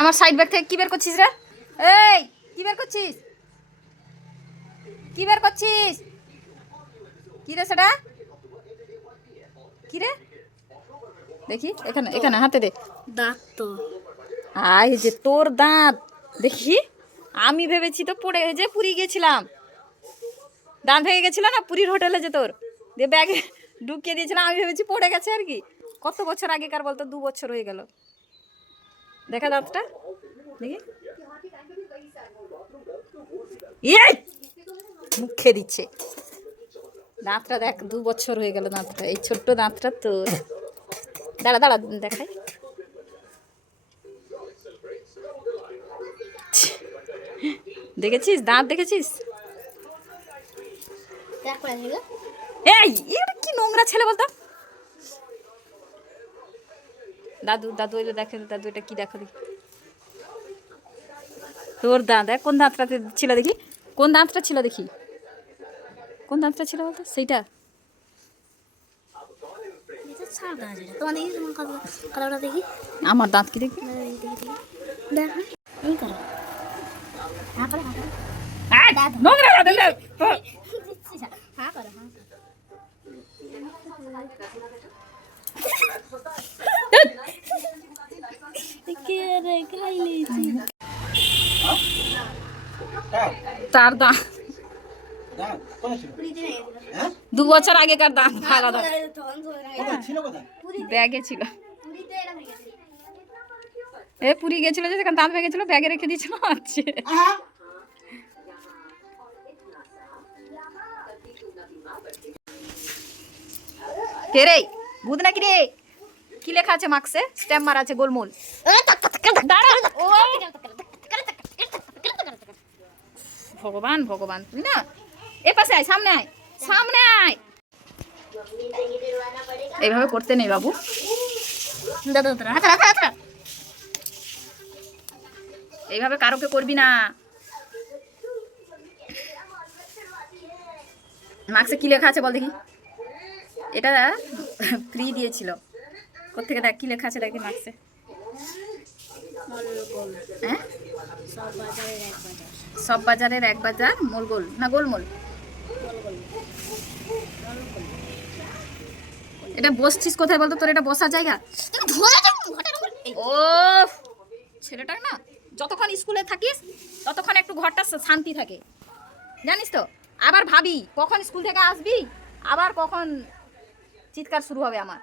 আমার side bag থেকে কি বের করছিস রে? এই কি বের করছিস? কি বের করছিস? কি রে সেটা? কি রে? দেখি এখানে এখানে হাতে দে। দাঁত তো আয় যে তোর দাঁত দেখি। আমি ভেবেছি তো পড়ে যে পুরী গেছিলাম, দাঁত ভেঙে গেছিল না পুরীর হোটেলে যে তোর দিয়ে ব্যাগে ঢুকিয়ে দিয়েছিলাম, আমি ভেবেছি পড়ে গেছে আর কি। কত বছর আগেকার বলতো, 2 বছর হয়ে গেল। দেখা দাঁতটা দেখি। এই মুখে দিচ্ছে দাঁতটা, দেখ 2 বছর হয়ে গেল দাঁতটা, এই ছোট্ট দাঁতটা তো। দাঁড়া দাঁড়া দেখাই। দেখেছিস দাঁত দেখেছিস? এই এটা কি নোংরা ছেলে বলতো। দাদু দাদু এটা দেখে, দাদু এটা কি দেখো দেখি। তোর দাঁত দেখ, কোন দাঁতটা ছিল দেখি, কোন দাঁতটা ছিল দেখি, কোন দাঁতটা ছিল বলতো সেইটা। দেখি আমার দাঁত কি দেখি? নোংরা তার দাঁত 2 বছর আগেকার দাঁত ভালো দাঁত ব্যাগে ছিল। এ পুরী গেছিল যে সেখানে দাঁত ভেঙেছিল, ব্যাগে রেখে দিয়েছিল। আচ্ছা কে রে? ভূত নাকি রে? কি লেখা আছে মার্কসে? স্ট্যাম্প মারা আছে গোলমোল। ভগবান ভগবান, তুই না এ পাশে আয়, সামনে আয়, সামনে আয়। এইভাবে করতে নেই বাবু। এইভাবে কারোকে করবি না। মার্কসে কি লেখা আছে বল দেখি। এটা ফ্রি দিয়েছিল, কোত্থেকে দেখ কি লেখা আছে দেখি মার্কসে। হ্যাঁ, সব বাজারের এক বাজার, মোলগোল না গোলমোল। এটা বসছিস কোথায় বলতো? তোর এটা বসার জায়গা? ও ছেলেটা না, যতক্ষণ স্কুলে থাকিস ততক্ষণ একটু ঘরটা শান্তি থাকে, জানিস তো। আবার ভাবি কখন স্কুল থেকে আসবি, আবার কখন চিৎকার শুরু হবে আমার।